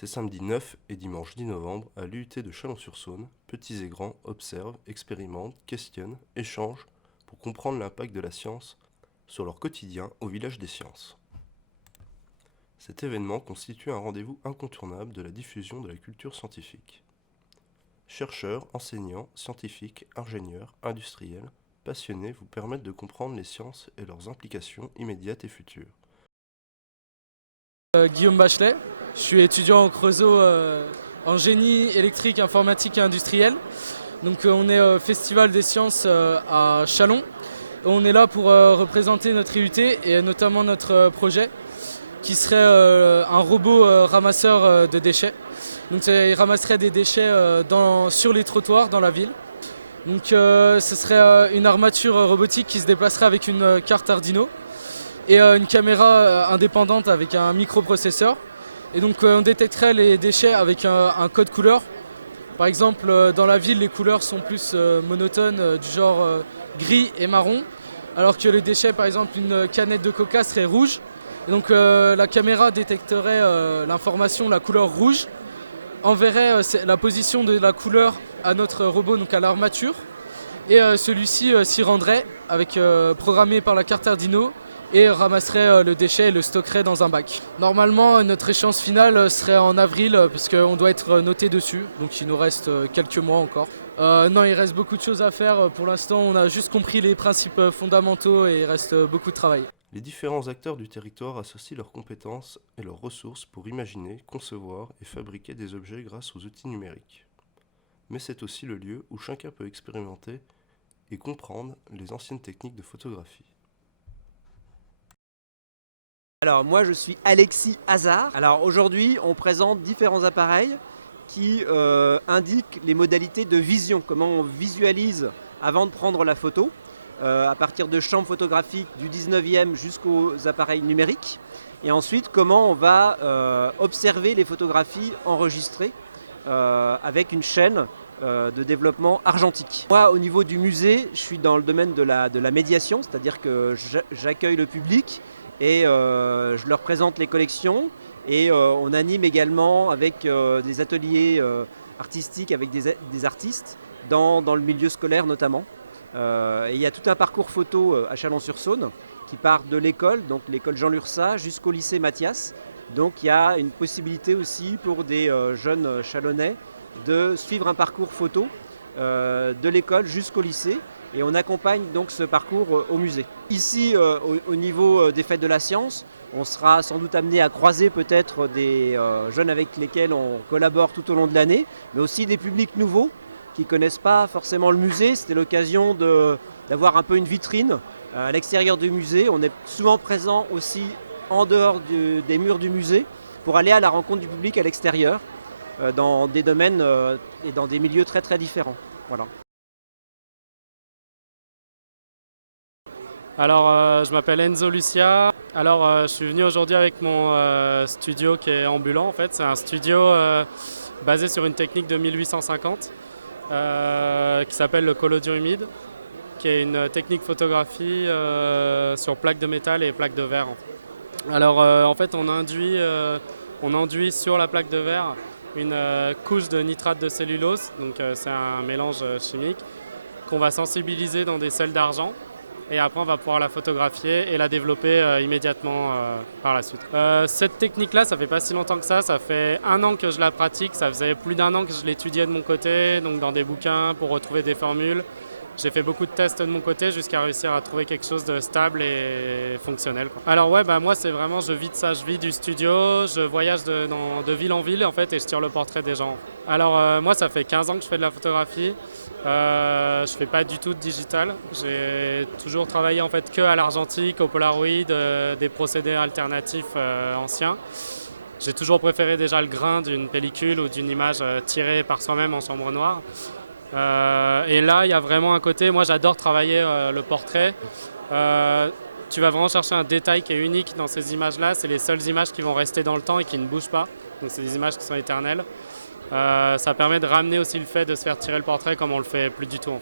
Ces samedis 9 et dimanche 10 novembre, à l'UT de Chalon-sur-Saône, petits et grands observent, expérimentent, questionnent, échangent pour comprendre l'impact de la science sur leur quotidien au village des sciences. Cet événement constitue un rendez-vous incontournable de la diffusion de la culture scientifique. Chercheurs, enseignants, scientifiques, ingénieurs, industriels, passionnés vous permettent de comprendre les sciences et leurs implications immédiates et futures. Guillaume Bachelet, je suis étudiant au Creusot en génie électrique, informatique et industriel. Donc on est au Festival des sciences à Chalon. On est là pour représenter notre IUT et notamment notre projet qui serait un robot ramasseur de déchets. Donc il ramasserait des déchets sur les trottoirs dans la ville. Donc ce serait une armature robotique qui se déplacerait avec une carte Arduino et une caméra indépendante avec un microprocesseur. Et donc on détecterait les déchets avec un code couleur. Par exemple, dans la ville, les couleurs sont plus monotones, du genre gris et marron, alors que les déchets, par exemple, une canette de coca serait rouge. Et donc la caméra détecterait l'information, la couleur rouge, enverrait la position de la couleur à notre robot, donc à l'armature, et celui-ci s'y rendrait, programmé par la carte Arduino, et ramasserait le déchet et le stockerait dans un bac. Normalement, notre échéance finale serait en avril, puisqu'on doit être noté dessus, donc il nous reste quelques mois encore. Non, il reste beaucoup de choses à faire. Pour l'instant, on a juste compris les principes fondamentaux et il reste beaucoup de travail. Les différents acteurs du territoire associent leurs compétences et leurs ressources pour imaginer, concevoir et fabriquer des objets grâce aux outils numériques. Mais c'est aussi le lieu où chacun peut expérimenter et comprendre les anciennes techniques de photographie. Alors moi je suis Alexis Hazard. Alors aujourd'hui on présente différents appareils qui indiquent les modalités de vision, comment on visualise avant de prendre la photo, à partir de champs photographiques du 19e jusqu'aux appareils numériques. Et ensuite comment on va observer les photographies enregistrées avec une chaîne de développement argentique. Moi au niveau du musée, je suis dans le domaine de la médiation, c'est-à-dire que j'accueille le public et je leur présente les collections et on anime également avec des ateliers artistiques avec des artistes dans le milieu scolaire notamment. Et il y a tout un parcours photo à Chalon-sur-Saône qui part de l'école, donc l'école Jean Lurçat jusqu'au lycée Mathias. Donc il y a une possibilité aussi pour des jeunes chalonnais de suivre un parcours photo de l'école jusqu'au lycée. Et on accompagne donc ce parcours au musée. Ici, au niveau des fêtes de la science, on sera sans doute amené à croiser peut-être des jeunes avec lesquels on collabore tout au long de l'année, mais aussi des publics nouveaux qui ne connaissent pas forcément le musée. C'était l'occasion d'avoir un peu une vitrine à l'extérieur du musée. On est souvent présent aussi en dehors des murs du musée pour aller à la rencontre du public à l'extérieur, dans des domaines et dans des milieux très très différents. Voilà. Alors, je m'appelle Enzo Lucia. Alors, je suis venu aujourd'hui avec mon studio qui est ambulant en fait. C'est un studio basé sur une technique de 1850 qui s'appelle le collodion humide, qui est une technique photographie sur plaques de métal et plaques de verre. Alors, en fait, on enduit sur la plaque de verre une couche de nitrate de cellulose. Donc, c'est un mélange chimique qu'on va sensibiliser dans des sels d'argent. Et après, on va pouvoir la photographier et la développer immédiatement par la suite. Cette technique-là, ça fait pas si longtemps que ça fait 1 an que je la pratique. Ça faisait plus d'1 an que je l'étudiais de mon côté, donc dans des bouquins pour retrouver des formules. J'ai fait beaucoup de tests de mon côté jusqu'à réussir à trouver quelque chose de stable et fonctionnel, quoi. Alors ouais, moi c'est vraiment, je vis de ça, je vis du studio, je voyage de ville en ville en fait et je tire le portrait des gens. Alors moi ça fait 15 ans que je fais de la photographie, je fais pas du tout de digital, j'ai toujours travaillé en fait que à l'argentique, au polaroid, des procédés alternatifs anciens. J'ai toujours préféré déjà le grain d'une pellicule ou d'une image tirée par soi-même en chambre noire. Et là, il y a vraiment un côté, moi j'adore travailler le portrait. Tu vas vraiment chercher un détail qui est unique dans ces images-là. C'est les seules images qui vont rester dans le temps et qui ne bougent pas. Donc c'est des images qui sont éternelles. Ça permet de ramener aussi le fait de se faire tirer le portrait comme on le fait plus du tout.